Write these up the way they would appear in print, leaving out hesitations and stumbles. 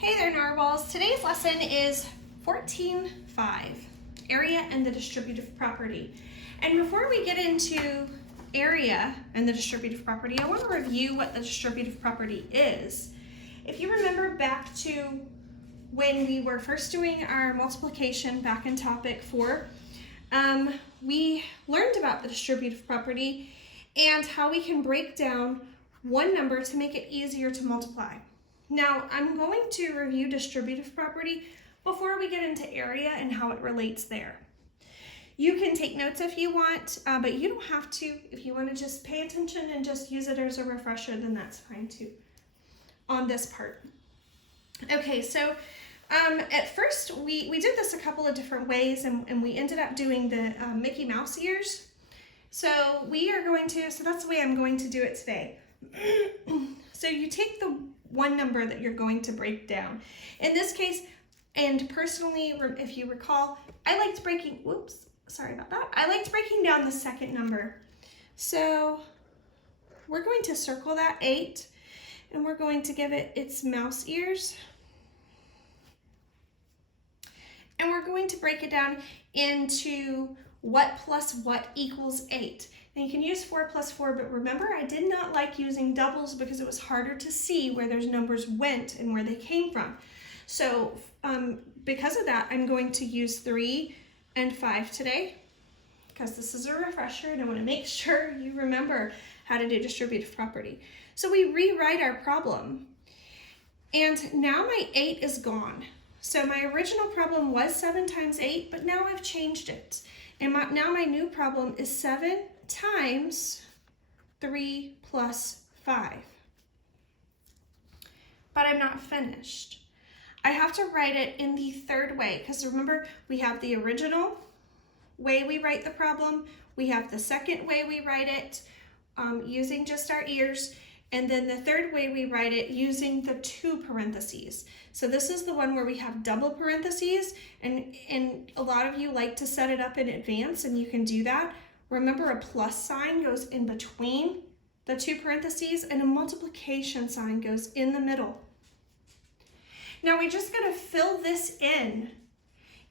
Hey there, Narwhals. Today's lesson is 14.5, area and the distributive property. And before we get into area and the distributive property, I want to review what the distributive property is. If you remember back to when we were first doing our multiplication back in topic 4, we learned about the distributive property and how we can break down one number to make it easier to multiply. Now, I'm going to review distributive property before we get into area and how it relates there. You can take notes if you want, but you don't have to. If you want to just pay attention and just use it as a refresher, then that's fine too on this part. Okay, so at first we did this a couple of different ways and we ended up doing the Mickey Mouse ears. So we are going to, so that's the way I'm going to do it today. So you take the one number that you're going to break down. In this case, and personally, if you recall, I liked breaking down the second number. So we're going to circle that 8 and we're going to give it its mouse ears. And we're going to break it down into what plus what equals 8. And you can use 4 plus 4, but remember I did not like using doubles because it was harder to see where those numbers went and where they came from. So because of that, I'm going to use 3 and 5 today because this is a refresher and I want to make sure you remember how to do distributive property. So we rewrite our problem and now my 8 is gone. So my original problem was 7 times 8, but now I've changed it. And now my new problem is 7 times 3 plus 5. But I'm not finished. I have to write it in the third way, because remember, we have the original way we write the problem, we have the second way we write it using just our ears, and then the third way we write it using the 2 parentheses. So this is the one where we have double parentheses, and a lot of you like to set it up in advance, and you can do that. Remember, a plus sign goes in between the 2 parentheses, and a multiplication sign goes in the middle. Now we just gotta fill this in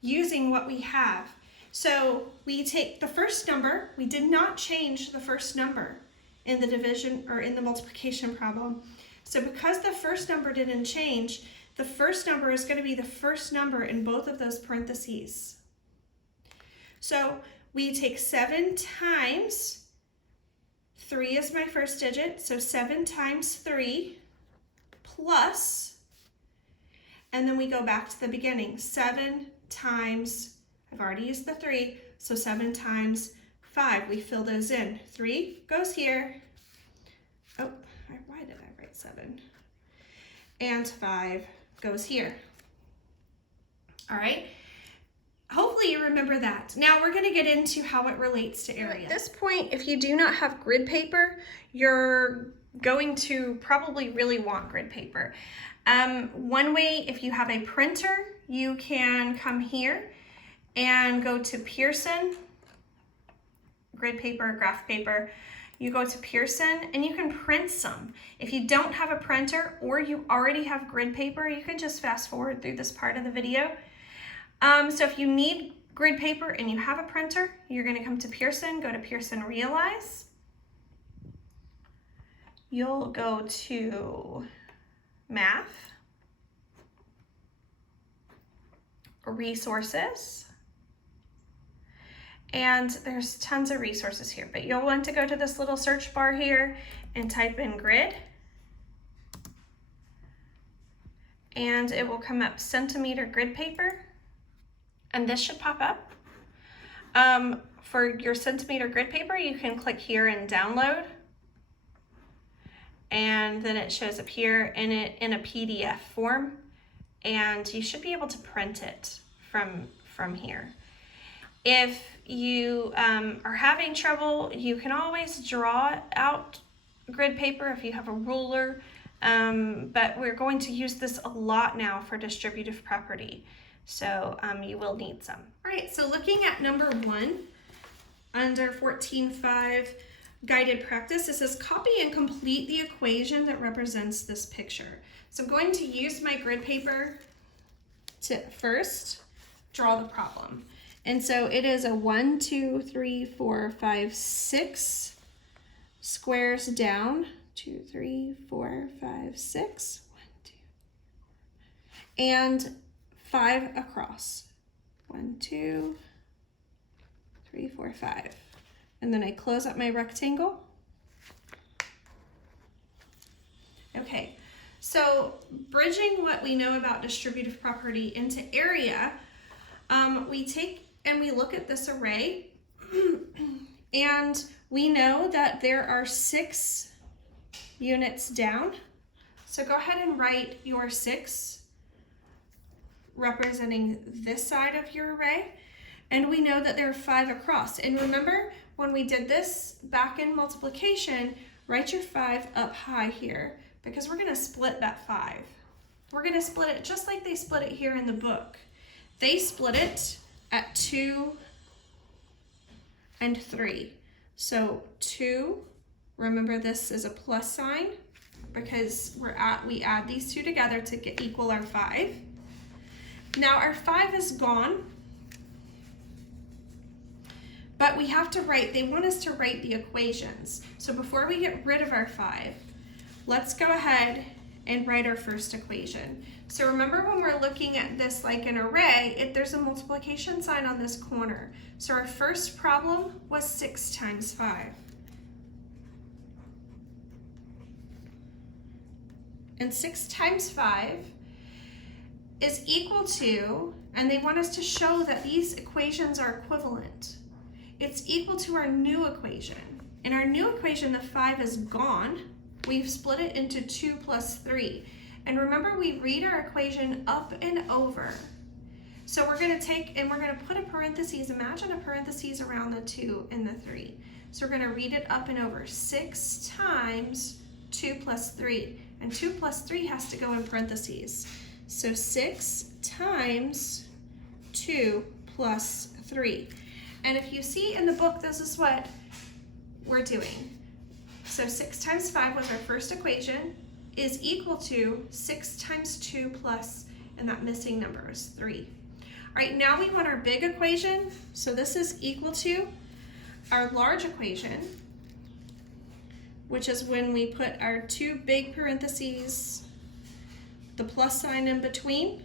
using what we have. So we take the first number, we did not change the first number in the division or in the multiplication problem. So because the first number didn't change, the first number is going to be the first number in both of those parentheses. So we take 7 times 3 is my first digit, so 7 times 3 plus, and then we go back to the beginning, 7 times, I've already used the 3, so 7 times 5, we fill those in. 3 goes here. Oh, why did I write 7? And 5 goes here. All right. Hopefully you remember that. Now we're going to get into how it relates to area. At this point, if you do not have grid paper, you're going to probably really want grid paper. One way, if you have a printer, you can come here and go to Pearson. Grid paper, graph paper, you go to Pearson and you can print some. If you don't have a printer or you already have grid paper, you can just fast forward through this part of the video. So if you need grid paper and you have a printer, you're going to come to Pearson, go to Pearson Realize. You'll go to Math, Resources, and there's tons of resources here, but you'll want to go to this little search bar here and type in grid. And it will come up centimeter grid paper. And this should pop up. For your centimeter grid paper, you can click here and download. And then it shows up here in a PDF form. And you should be able to print it from here. If you are having trouble, you can always draw out grid paper if you have a ruler, but we're going to use this a lot now for distributive property, so you will need some. All right, so looking at number 1 under 14.5 guided practice, it says copy and complete the equation that represents this picture. So I'm going to use my grid paper to first draw the problem. And so it is a 1, 2, 3, 4, 5, 6 squares down. 2, 3, 4, 5, 6. 1, 2, and 5 across. 1, 2, 3, 4, 5. And then I close up my rectangle. Okay, so bridging what we know about distributive property into area, we take and we look at this array and we know that there are 6 units down. So go ahead and write your 6 representing this side of your array. And we know that there are 5 across. And remember when we did this back in multiplication, write your 5 up high here because we're going to split that 5. We're going to split it just like they split it here in the book. They split it at 2 and 3. So 2, remember this is a plus sign because we add these 2 together to equal our 5. Now our 5 is gone, but we have to write, they want us to write the equations. So before we get rid of our 5, let's go ahead and write our first equation. So remember when we're looking at this like an array, if there's a multiplication sign on this corner. So our first problem was 6 times 5. And 6 times 5 is equal to, and they want us to show that these equations are equivalent. It's equal to our new equation. In our new equation, the 5 is gone. We've split it into 2 plus 3. And remember, we read our equation up and over. So we're going to take, and we're going to put a parentheses. Imagine a parentheses around the 2 and the 3. So we're going to read it up and over. 6 times 2 plus 3. And 2 plus 3 has to go in parentheses. So 6 times 2 plus 3. And if you see in the book, this is what we're doing. So 6 times 5 was our first equation, is equal to 6 times 2 plus, and that missing number is 3. All right, now we want our big equation. So this is equal to our large equation, which is when we put our 2 big parentheses, the plus sign in between,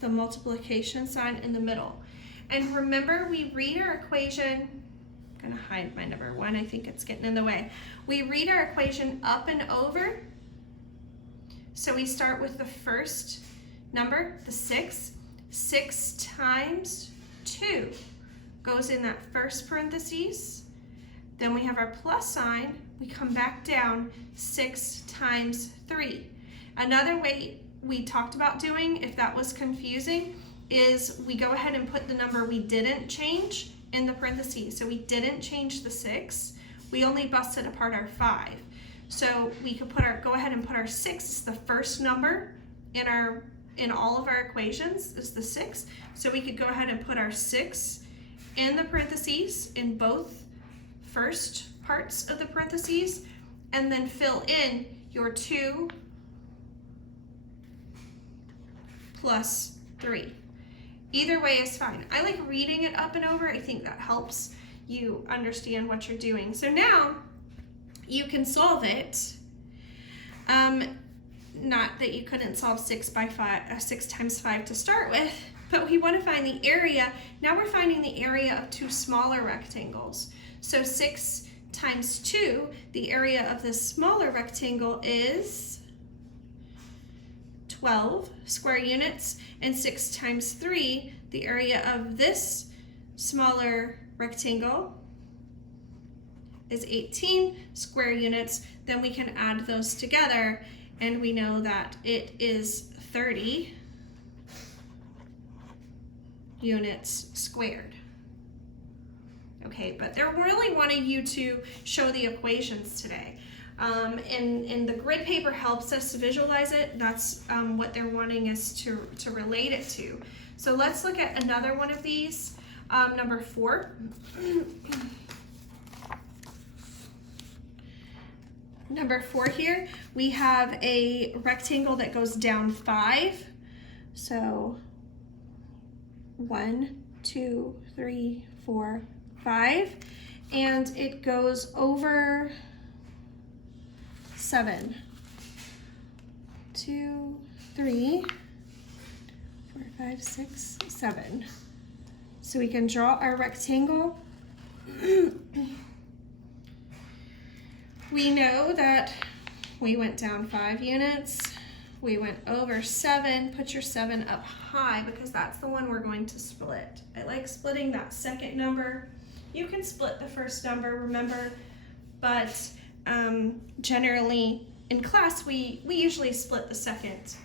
the multiplication sign in the middle. And remember, we read our equation, I'm gonna hide my number 1, I think it's getting in the way. We read our equation up and over. So we start with the first number, the 6. 6 times 2 goes in that first parentheses. Then we have our plus sign, we come back down, 6 times 3. Another way we talked about doing, if that was confusing, is we go ahead and put the number we didn't change in the parentheses. So we didn't change the 6, we only busted apart our 5. So we could go ahead and put our 6 as the first number in all of our equations is the 6. So we could go ahead and put our 6 in the parentheses in both first parts of the parentheses, and then fill in your 2 plus 3. Either way is fine. I like reading it up and over. I think that helps you understand what you're doing. So now you can solve it. Not that you couldn't solve 6 times 5 to start with, but we want to find the area. Now we're finding the area of 2 smaller rectangles. So 6 times 2, the area of this smaller rectangle is 12 square units, and 6 times 3, the area of this smaller rectangle is 18 square units. Then we can add those together, and we know that it is 30 units squared. Okay, but they're really wanting you to show the equations today. And the grid paper helps us to visualize it. That's what they're wanting us to relate it to. So let's look at another one of these, number 4. Number 4 here, we have a rectangle that goes down 5. So 1, 2, 3, 4, 5. And it goes over 7. 2, 3, 4, 5, 6, 7. So we can draw our rectangle. We know that we went down 5 units. We went over 7. Put your 7 up high because that's the one we're going to split. I like splitting that second number. You can split the first number, remember, but generally in class we usually split the second.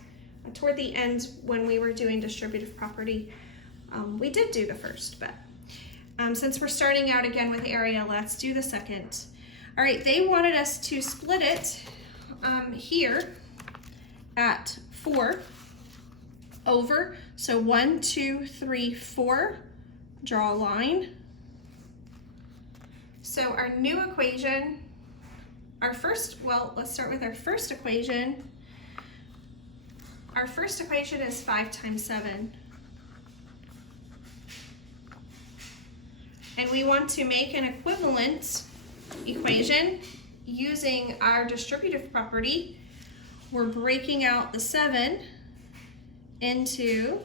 Toward the end when we were doing distributive property, we did do the first, but since we're starting out again with area, let's do the second. All right, they wanted us to split it here at 4 over. So 1, 2, 3, 4, draw a line. So our new equation, let's start with our first equation. Our first equation is 5 times 7. And we want to make an equivalent equation using our distributive property. We're breaking out the 7 into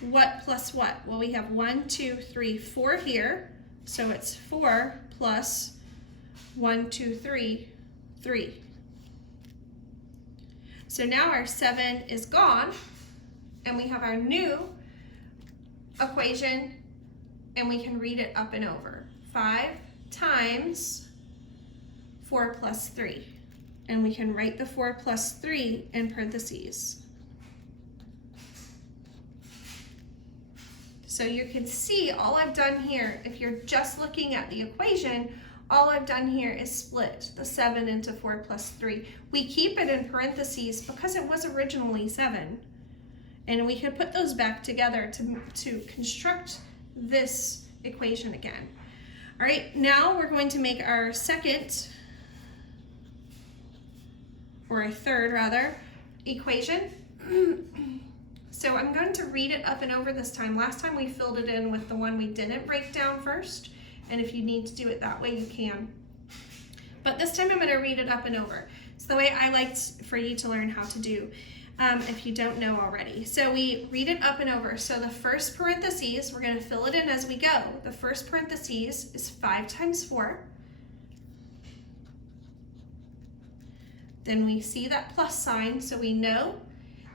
what plus what? Well, we have 1, 2, 3, 4 here. So it's 4 plus 1, 2, 3, 3. So now our 7 is gone, and we have our new equation, and we can read it up and over. 5 times 4 plus 3. And we can write the 4 plus 3 in parentheses. So you can see all I've done here, if you're just looking at the equation, all I've done here is split the 7 into 4 plus 3. We keep it in parentheses because it was originally 7. And we could put those back together to construct this equation again. All right, now we're going to make our second, or a third rather, equation. So I'm going to read it up and over this time. Last time we filled it in with the one we didn't break down first, and if you need to do it that way, you can. But this time I'm going to read it up and over. It's the way I liked for you to learn how to do if you don't know already. So we read it up and over. So the first parentheses, we're going to fill it in as we go. The first parentheses is 5 times 4. Then we see that plus sign, so we know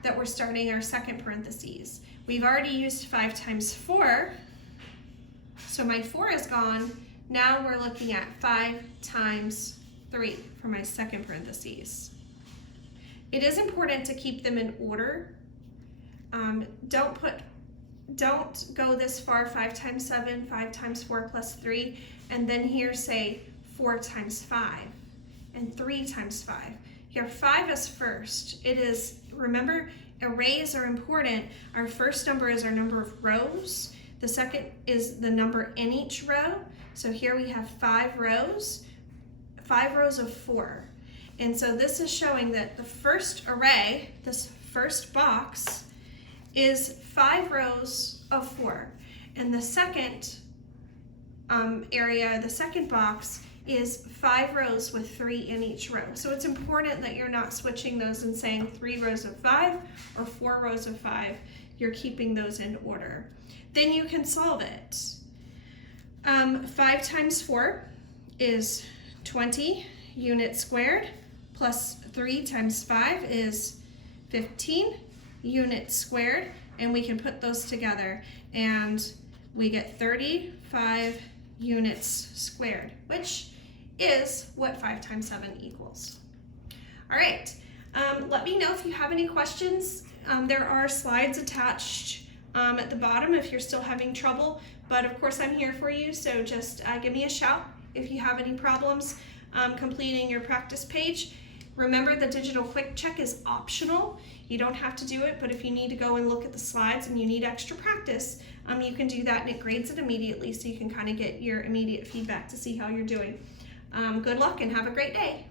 that we're starting our second parentheses. We've already used 5 times 4, so my 4 is gone. Now we're looking at 5 times 3 for my second parentheses. It is important to keep them in order. Don't go this far, 5 times 7, 5 times 4 plus 3, and then here say 4 times 5 and 3 times 5. Here 5 is first. It is, remember, arrays are important. Our first number is our number of rows. The second is the number in each row. So here we have 5 rows of 4. And so this is showing that the first array, this first box, is 5 rows of 4. And the second area, the second box, is 5 rows with 3 in each row. So it's important that you're not switching those and saying 3 rows of 5 or 4 rows of 5. You're keeping those in order. Then you can solve it. 5 times 4 is 20 units squared, plus 3 times 5 is 15 units squared, and we can put those together and we get 35 units squared, which is what 5 times 7 equals. All right, let me know if you have any questions. There are slides attached at the bottom if you're still having trouble, but of course I'm here for you, so just give me a shout if you have any problems completing your practice page. Remember, the digital quick check is optional. You don't have to do it, but if you need to go and look at the slides and you need extra practice, you can do that, and it grades it immediately so you can kind of get your immediate feedback to see how you're doing. Good luck and have a great day.